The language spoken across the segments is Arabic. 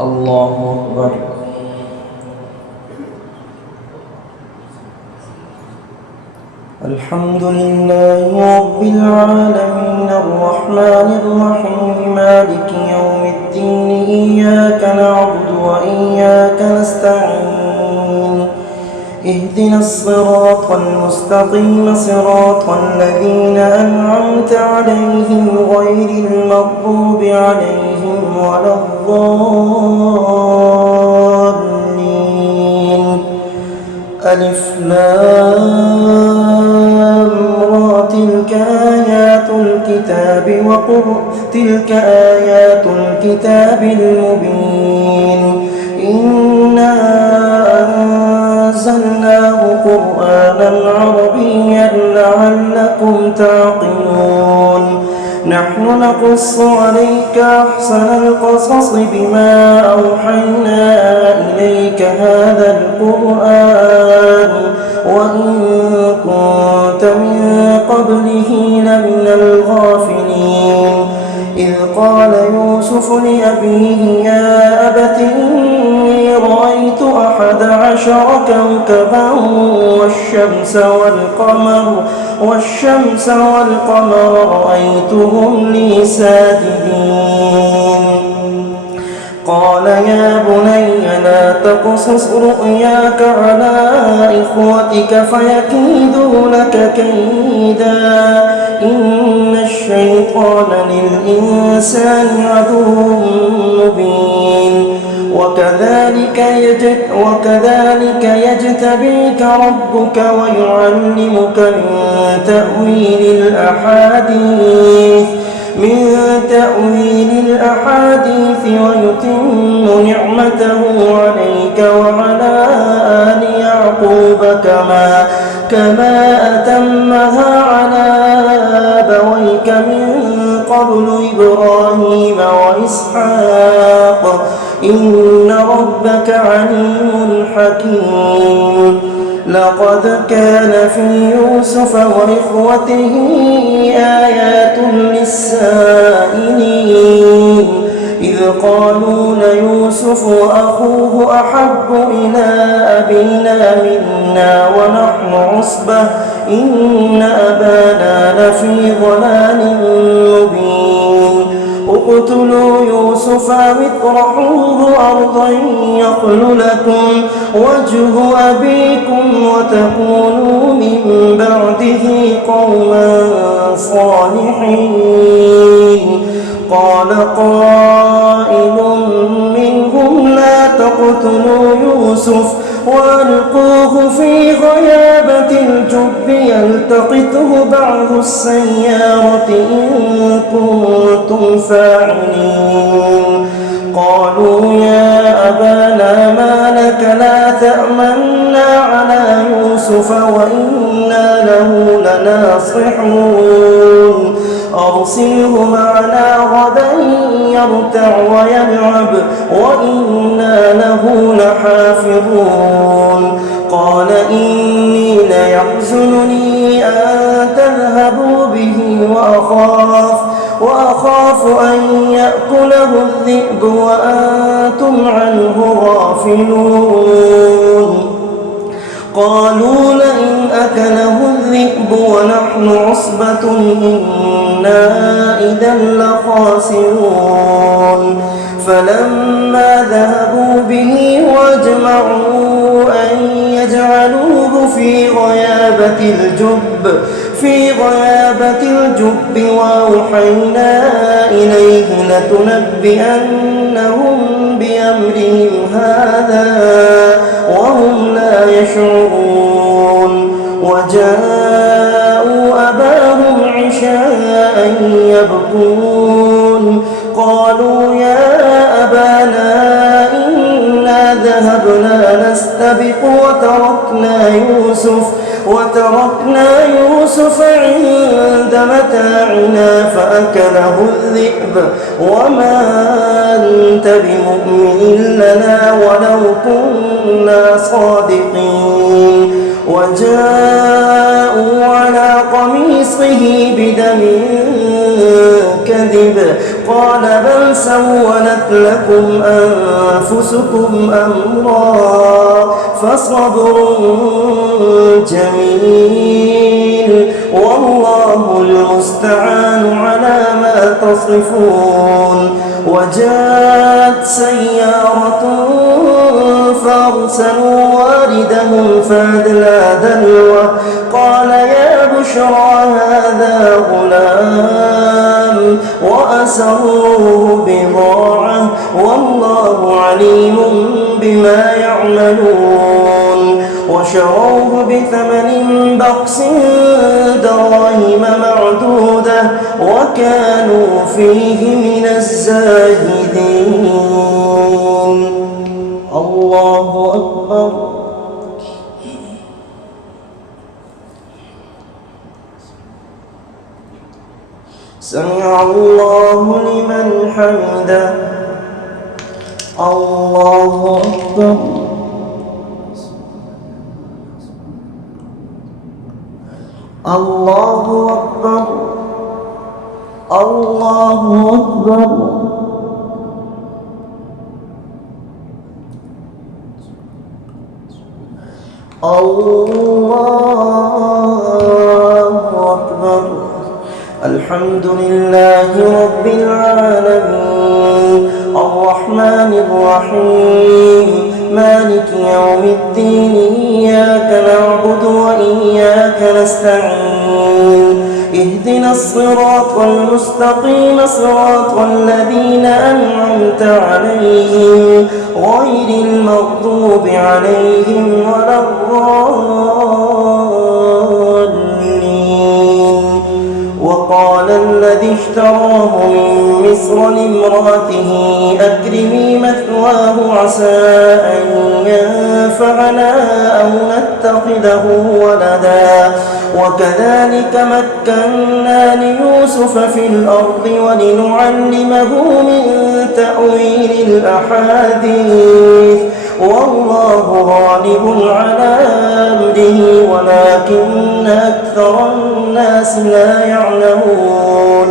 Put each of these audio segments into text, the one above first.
الله أكبر. الحمد لله رب العالمين الرحمن الرحيم مالك يوم الدين إياك نعبد وإياك نستعين اهدنا الصراط المستقيم صراط الذين أنعمت عليهم غير المغضوب عليهم ولا الضالين. ألف لام را تلك آيات الكتاب المبين. إنا أنزلناه قرآنا عربيا لعلكم تعقلون. نحن نقص عليك أحسن القصص بما أوحينا إليك هذا القرآن وإن كنت من قبله لمن الغافلين. إذ قال يوسف لأبيه يا أبت إني رأيت 11 كوكبا والشمس والقمر رأيتهم لي ساجدين. قال يا بني لا تقصص رؤياك على إخوتك فيكيدوا لك كيدا إن الشيطان للإنسان عدو مبين. وكذلك يجتبيك ربك ويعلمك من تأويل الأحاديث ويتم نعمته عليك وعلى آل يعقوب كما أتمها على أبويك من قبل إبراهيم وإسحاق إن ربك عليم حكيم. لقد كان في يوسف وإخوته آيات للسائلين إذ قالوا ليوسف وأخوه أحب إلى أبينا منا ونحن عصبة إن أبانا لفي ضلال مبين. اقتلوا يوسف أو اطرحوه أرضا يخل لكم وجه أبيكم وتكونوا من بعده قوما صالحين. قال قائل منهم لا تقتلوا يوسف وألقوه في غيابة الجب يلتقطه بعض السيارة إن كنتم فاعلين. قالوا يا أبانا ما لك لا تأمنا على يوسف وإنا له لناصحون. أرسله معنا غدا يرتع ويلعب وإنا له لحافظون. قال إني ليحزنني أن تذهبوا به وأخاف أن يأكله الذئب وأنتم عنه غافلون. قالوا لئن أكله الذئب ونحن عصبة إنا إذا لخاسرون. فلما ذهبوا به واجمعوا أن يجعلوه في غيابة الجب وأوحينا إليه لتنبئنهم بأمرهم هذا وهم لا يشعرون. وجاءوا أباهم عشاء يبكون. قالوا يا أبانا إنا ذهبنا نستبق وتركنا يوسف عند متاعنا فأكله الذئب وما أنت بمؤمن لنا ولو كنا صادقين. وجاءوا على قميصه بسطه بدم كذب قال بل سولت لكم أنفسكم أمرا فصبر جميل والله المستعان على ما تصفون. وجاءت سيارة فأرسلوا واردهم فأدلى دلوه قال يا بشرى هذا غلام وأسروه بضاعة والله عليم بما يعملون. وشروه بثمن بخس دراهم معدودة وكانوا فيه من الزاهدين. الله أكبر. سمع الله لمن حمده. الله أكبر. الله أكبر. الله أكبر. الله أكبر. الحمد لله رب العالمين الرحمن الرحيم مالك يوم الدين إياك نعبد وإياك نستعين اهدنا الصراط المستقيم صراط الذين أنعمت عليهم غير المغضوب عليهم ولا الضالين. وقال الذي اشتراه من مصر لامرأته أكرمي مثواه عسى أن ينفعنا أو نتخذه ولدا وكذلك مكنا ليوسف في الأرض ولنعلمه من تأويل الأحاديث والله غالب على أمره ولكن أكثر الناس لا يعلمون.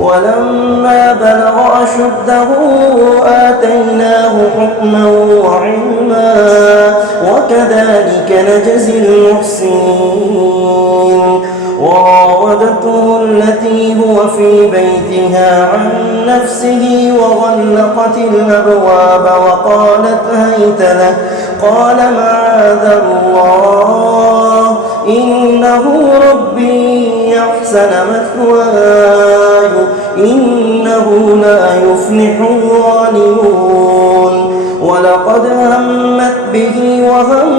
ولما بلغ أشده آتيناه حكما وعلما وكذلك نجزي المحسنين. وراودته التي هو في بيتها عن نفسه وغلقت الأبواب وقالت هيت له قال معاذ الله إنه ربي يحسن مثواي إنه لا يفلح الظالمون. ولقد همت به وهم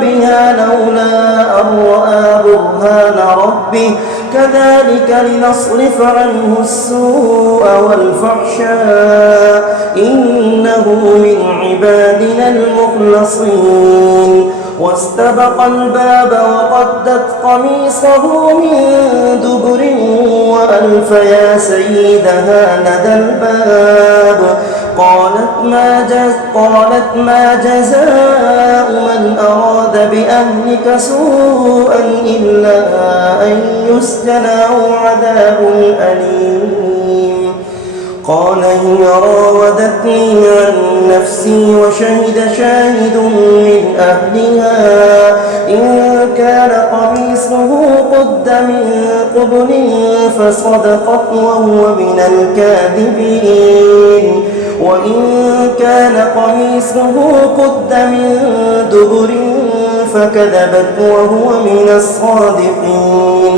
بها لولا أن رأى برهان ربه كذلك لنصرف عنه السوء والفحشاء إنه من عبادنا المخلصين. واستبق الباب وقدت قميصه من دبر وألف يا سيدها لدى الباب قالت ما جزاء من أراد بأهلك سوءا إلا أن يسجن أو عذاب أليم. قال هي راودتني عن نفسي وشهد شاهد من أهلها إن كان قميصه قد من قبل فصدقت وهو من الكاذبين وإن كان قميصه قد من دبر فكذبت وهو من الصادقين.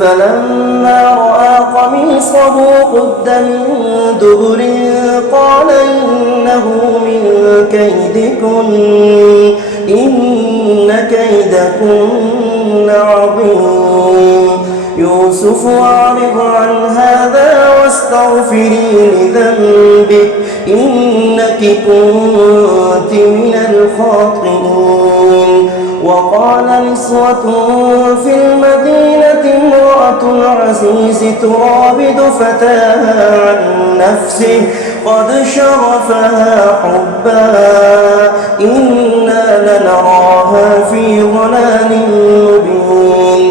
فلما رأى قميصه قد من دبر قال إنه من كيدكن إن كيدكن عظيم. يوسف أعرض عن هذا واستغفري لذنبك إنك كنت من الخاطئين. وقال نسوة في المدينة امرأة العزيز تراود فتاها عن نفسه قد شغفها حبا إنا لنراها في ضلال مبين.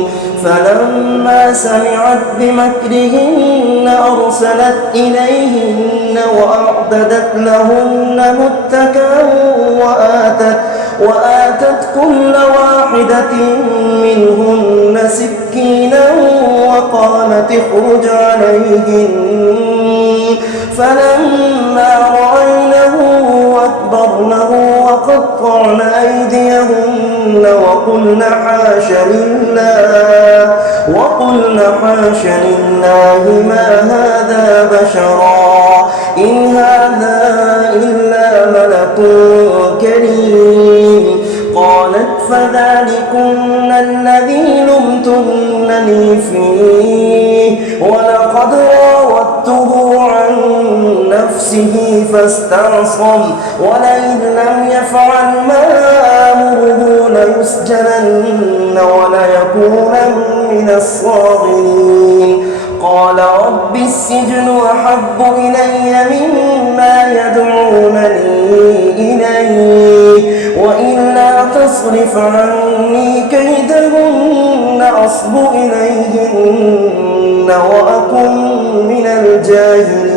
فلما سمعت بمكرهن أرسلت إليهن وأعتدت لهن متكئا وآتت كل واحدة منهن سكينا وقالت اخرج عليهن فلما رأينه أكبرنه وقطعن أيديهن وقلن حاش لله ما هذا بشرا إن هذا إلا ملك كريم قالت فذلكن الذي لمتنني فيه ولقد راودته عن نفسه فاستعصم ولئن لم يفعل ما آمره ليسجنن وليكونن من الصاغرين قال رب السجن أحب إلي مما يدعونني إليه وإلا تصرف عني كيدهن أصب إليهن وأكن من الجاهلين